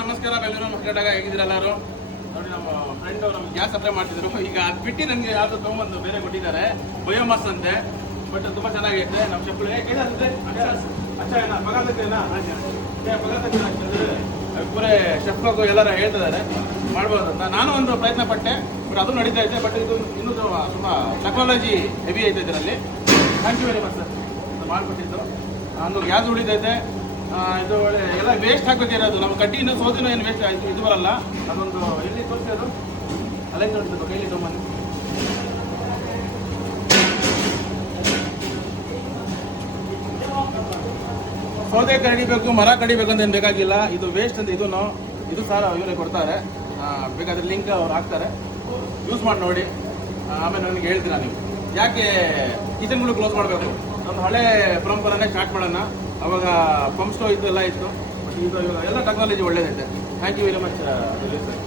ನಮಸ್ಕಾರ. ಬೆಂಗಳೂರು ಮಕ್ಕಳಾಗ ಹೇಗಿದ್ದೀರ ಎಲ್ಲರೂ? ನೋಡಿ, ನಮ್ಮ ಫ್ರೆಂಡ್ ನಮ್ಗೆ ಗ್ಯಾಸ್ ಸಪ್ಲೈ ಮಾಡ್ತಿದ್ರು. ಈಗ ಅದು ಬಿಟ್ಟು ನನಗೆ ಯಾವುದು ತೊಗೊಂಬಂದು ಬೇರೆ ಕೊಟ್ಟಿದ್ದಾರೆ, ಬಯೋಮಾಸ್ ಅಂತೆ. ಬಟ್ ತುಂಬ ಚೆನ್ನಾಗೈತೆ. ನಮ್ಮ ಚಪ್ಪಲಿ ಪೂರೇ ಶೆಫ್ಗಳು ಎಲ್ಲರೂ ಹೇಳ್ತಿದ್ದಾರೆ ಮಾಡ್ಬೋದು ಅಂತ. ನಾನು ಒಂದು ಪ್ರಯತ್ನ ಪಟ್ಟೆ, ಬಟ್ ಅದು ನಡೀತಾ ಐತೆ. ಬಟ್ ಇದು ಇನ್ನೂ ತುಂಬ ಟೆಕ್ನಾಲಜಿ ಹೆವಿ ಐತೆ ಇದರಲ್ಲಿ. Thank you very much sir, ಮಾಡಿಬಿಟ್ಟಿದ್ದು. ಒಂದು ಗ್ಯಾಸ್ ಉಳಿದೈತೆ. ಇದು ಒಳ್ಳೆ ಎಲ್ಲ ವೇಸ್ಟ್ ಹಾಕ್ಬೇಕಿರೋದು. ನಮ್ಮ ಕಡ್ಡಿನೂ ಸೋದಿನೂ ಏನು ವೇಸ್ಟ್ ಆಯಿತು, ಇದು ಬರಲ್ಲ. ಅದೊಂದು ಎಲ್ಲಿ ತೋರಿಸೋದು ಅಲ್ಲೇ ತೋರಿಸ್ಬೇಕು, ಕೈಲಿ ತೊಗೊಂಬಂದು. ಸೌದೆ ಕಡಿಬೇಕು, ಮರ ಕಡಿಬೇಕು ಅಂತ ಏನು ಬೇಕಾಗಿಲ್ಲ. ಇದು ವೇಸ್ಟ್ ಅಂತ ಇದು ಸಹ ಇವರೇ ಕೊಡ್ತಾರೆ. ಬೇಕಾದ್ರೆ ಲಿಂಕ್ ಅವ್ರು ಹಾಕ್ತಾರೆ, ಯೂಸ್ ಮಾಡಿ ನೋಡಿ. ಆಮೇಲೆ ನನಗೆ ಹೇಳ್ತೀರಾ ನೀವು ಯಾಕೆ ಕಿಚನ್ಗಳು ಕ್ಲೋಸ್ ಮಾಡಬೇಕು. ಒಂದು ಹಳೆ ಪರಂಪರೆನೇ ಸ್ಟಾರ್ಟ್ ಮಾಡೋಣ. ಅವಾಗ ಪಂಪ್ ಸ್ಟೋ ಇದೆಲ್ಲ ಇತ್ತು. ಬಟ್ ಈಗ ಎಲ್ಲ ಟೆಕ್ನಾಲಜಿ ಒಳ್ಳೇದೈತೆ. Thank you very much sir.